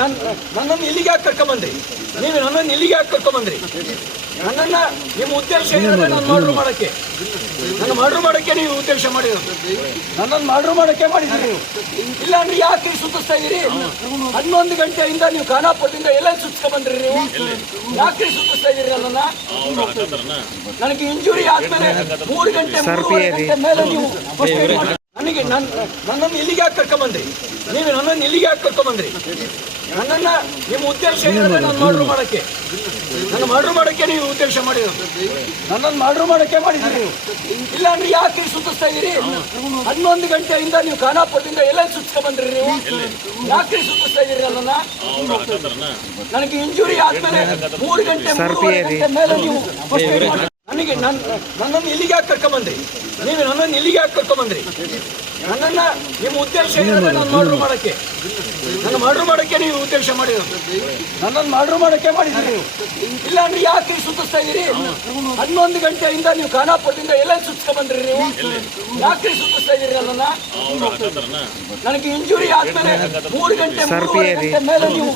ನನ್ನನ್ನು ಇಲ್ಲಿಗೆ ಯಾಕೆ ಕರ್ಕೊಂಬಂದ್ರಿ? ನೀವು ನನ್ನನ್ನು ಇಲ್ಲಿಗೆ ಯಾಕೆ ಕರ್ಕೊಂಬಂದ್ರಿ? ನನ್ನನ್ನ ನಿಮ್ಮ ಉದ್ದೇಶ ಏನಿದೆ? ನಾನು ಮರ್ಡರ್ ಮಾಡೋಕ್ಕೆ ನೀವು ಉದ್ದೇಶ ಮಾಡಿರೋದು. ನನ್ನನ್ನು ಮರ್ಡರ್ ಮಾಡೋಕ್ಕೆ ಮಾಡಿದ್ರಿ ನೀವು. ಇಲ್ಲಾಂದ್ರೆ ಯಾಕೆ ಸುತ್ತಿಸ್ತಾ ಇದ್ದೀರಿ? 11 ಗಂಟೆಯಿಂದ ನೀವು ಖಾನಾಪುರದಿಂದ ಎಲ್ಲ ಸುತ್ತಿಸ್ಕೊಂಡ್ ಬಂದ್ರಿ ನೀವು. ಯಾಕೆ ಸುತ್ತಿಸ್ತಾ ಇದ್ದೀರಿ ನನ್ನನ್ನ? ನನಗೆ ಇಂಜುರಿ ಆದ್ಮೇಲೆ 3 ಗಂಟೆ ಮೇಲೆ ನೀವು ನನ್ನನ್ನು ಇಲ್ಲಿಗೆ ಯಾಕೆ ಕರ್ಕೊಂಬಂದ್ರಿ? ನೀವು ನನ್ನನ್ನು ಇಲ್ಲಿಗೆ ಯಾಕೆ ಕರ್ಕೊಂಬಂದ್ರಿ? ನನ್ನನ್ನ ನಿಮ್ಮ ಉದ್ದೇಶ ಏನಿದೆ? ನಾನು ಮರ್ಡರ್ ಮಾಡೋಕ್ಕೆ ನೀವು ಉದ್ದೇಶ ಮಾಡಿರೋದು. ನನ್ನನ್ನು ಮರ್ಡರ್ ಮಾಡೋಕ್ಕೆ ಮಾಡಿದ್ರಿ ನೀವು. ಇಲ್ಲಾಂದ್ರೆ ಯಾಕೆ ಸುತ್ತಿಸ್ತಾ ಇದ್ದೀರಿ? 11 ಗಂಟೆಯಿಂದ ನೀವು ಖಾನಾಪುರದಿಂದ ಎಲ್ಲ ಸುತ್ತಿಸ್ಕೊಂಡ್ ಬಂದ್ರಿ ನೀವು. ಯಾಕೆ ಸುತ್ತಿಸ್ತಾ ಇದ್ದೀರಿ ನನ್ನನ್ನ? ನನಗೆ ಇಂಜುರಿ ಆದ್ಮೇಲೆ 3 ಗಂಟೆ ಮೇಲೆ ನೀವು ನನ್ನನ್ನು ಇಲ್ಲಿಗೆ ಯಾಕೆ ಕರ್ಕೊಂಬಂದ್ರಿ? ನೀವು ನನ್ನನ್ನು ಇಲ್ಲಿಗೆ ಯಾಕೆ ಕರ್ಕೊಂಬಂದ್ರಿ? ನನ್ನನ್ನ ನಿಮ್ಮ ಉದ್ದೇಶ ಏನಿದೆ? ನಾನು ಮರ್ಡರ್ ಮಾಡೋಕ್ಕೆ ನೀವು ಉದ್ದೇಶ ಮಾಡಿರೋದು. ನನ್ನನ್ನು ಮರ್ಡರ್ ಮಾಡೋಕ್ಕೆ ಮಾಡಿದ್ರಿ ನೀವು. ಇಲ್ಲಾಂದ್ರೆ ಯಾಕೆ ಸುತ್ತಿಸ್ತಾ ಇದ್ದೀರಿ? 11 ಗಂಟೆಯಿಂದ ನೀವು ಖಾನಾಪುರದಿಂದ ಎಲ್ಲ ಸುತ್ತಿಸ್ಕೊಂಡ್ ಬಂದ್ರಿ ನೀವು. ಯಾಕೆ ಸುತ್ತಿಸ್ತಾ ಇದ್ದೀರಿ ನನ್ನನ್ನ? ನನಗೆ ಇಂಜುರಿ ಆದ್ಮೇಲೆ 3 ಗಂಟೆ ಮೇಲೆ ನೀವು